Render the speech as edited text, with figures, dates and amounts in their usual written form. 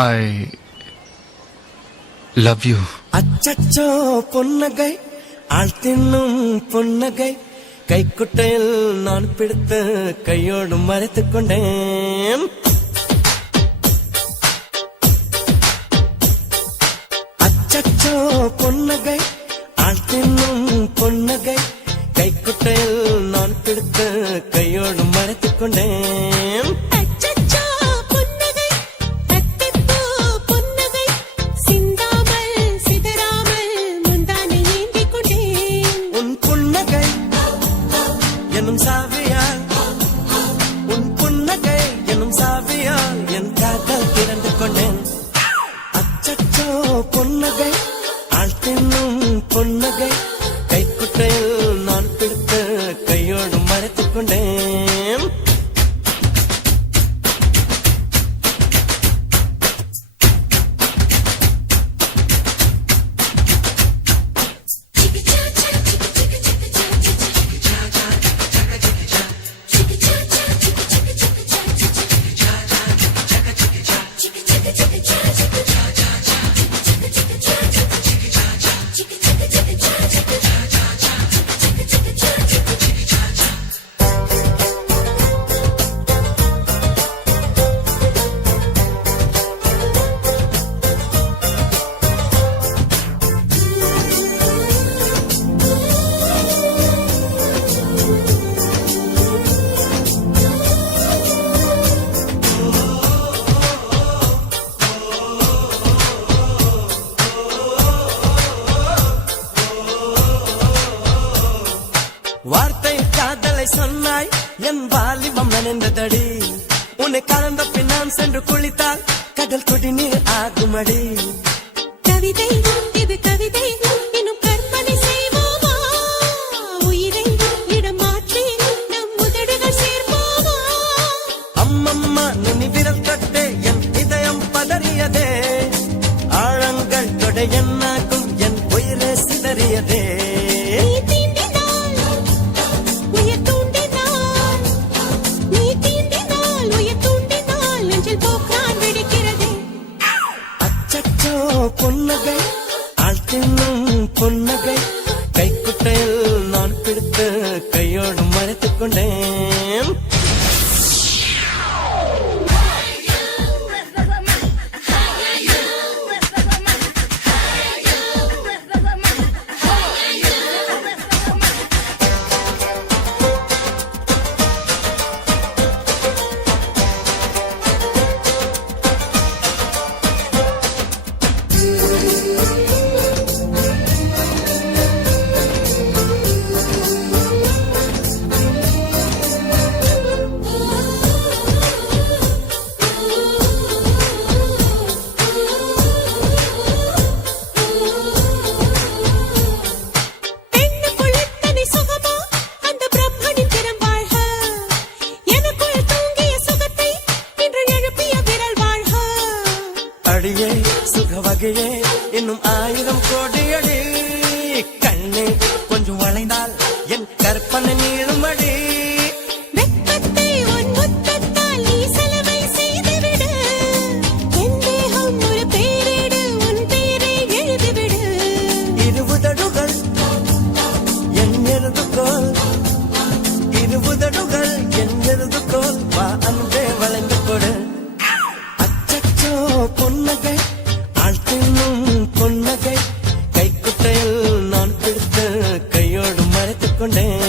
I love you. அச்சச்சோ பொன்னகை, ஆள் தின்னும் பொன்னகை, கைக்குட்டையில் நான் பிடித்து கையோடு மறைத்துக் கொண்டேன். அச்சச்சோ பொன்னகை, ஆள் தின்னும் பொன்னகை, கைக்குட்டையில் நான் பிடித்து கையோடு மறைத்துக் கொண்டேன். எனும் சாவியால், உன் புன்னகை எனும் சாவியால் என் காதல் திறந்து கொண்டேன். அச்சச்சோ பொன்னகை, ஆள் தின்னும் பொன்னகை, கைக்குட்டையில் நான் பிடித்து கையோடு மறைத்துக் கொண்டேன். வார்த்தை காதலை சொன்னாய், என் வாலிபம் நனைந்ததடி. உன்னை கலந்த பின் நான் சென்று குளித்தால் கடல் குடிநீர் ஆகுமடி. கவிதை இது கவிதை, இன்னும் கற்பனை செய்வோமா? உயிரை இடம் மாற்றி நம் உதடுகள் சேர்ப்போமா? அம்மம்மா நுனி விரல் தொட்டே என் இதயம் பதறியதே. ஆழங்கள் தொட என்னாகும் என் உயிரே சிதறியதே. பொன்னகை, ஆள் தின்னும் பொன்னகை, கைக்குட்டையில் நான் பிடித்து கையோடு மறைத்துக் கொண்டேன். அடியே சுக வகையே இன்னும் 1000 கோடி அடி. கண்ணே கொஞ்சம் வளைந்தால் என் கற்பனை நீளுமடி. வெட்கத்தை உன் முத்தத்தால் நீ செலவை செய்துவிடு. என் தேகம் ஒரு பேரிடு, உன் பேரை எழுதிவிடு. இருபுதடுகள் என் எழுதுகோல், இருபுதடுகள் என் எழுதுகோல், வா அன்பே வளைந்து கொடு. அச்சச்சோ பொன்னகை, ஆள் தின்னும் பொன்னகை, கைக்குட்டையில் நான் பிடித்து கையோடு மறைத்துக் கொண்டேன்.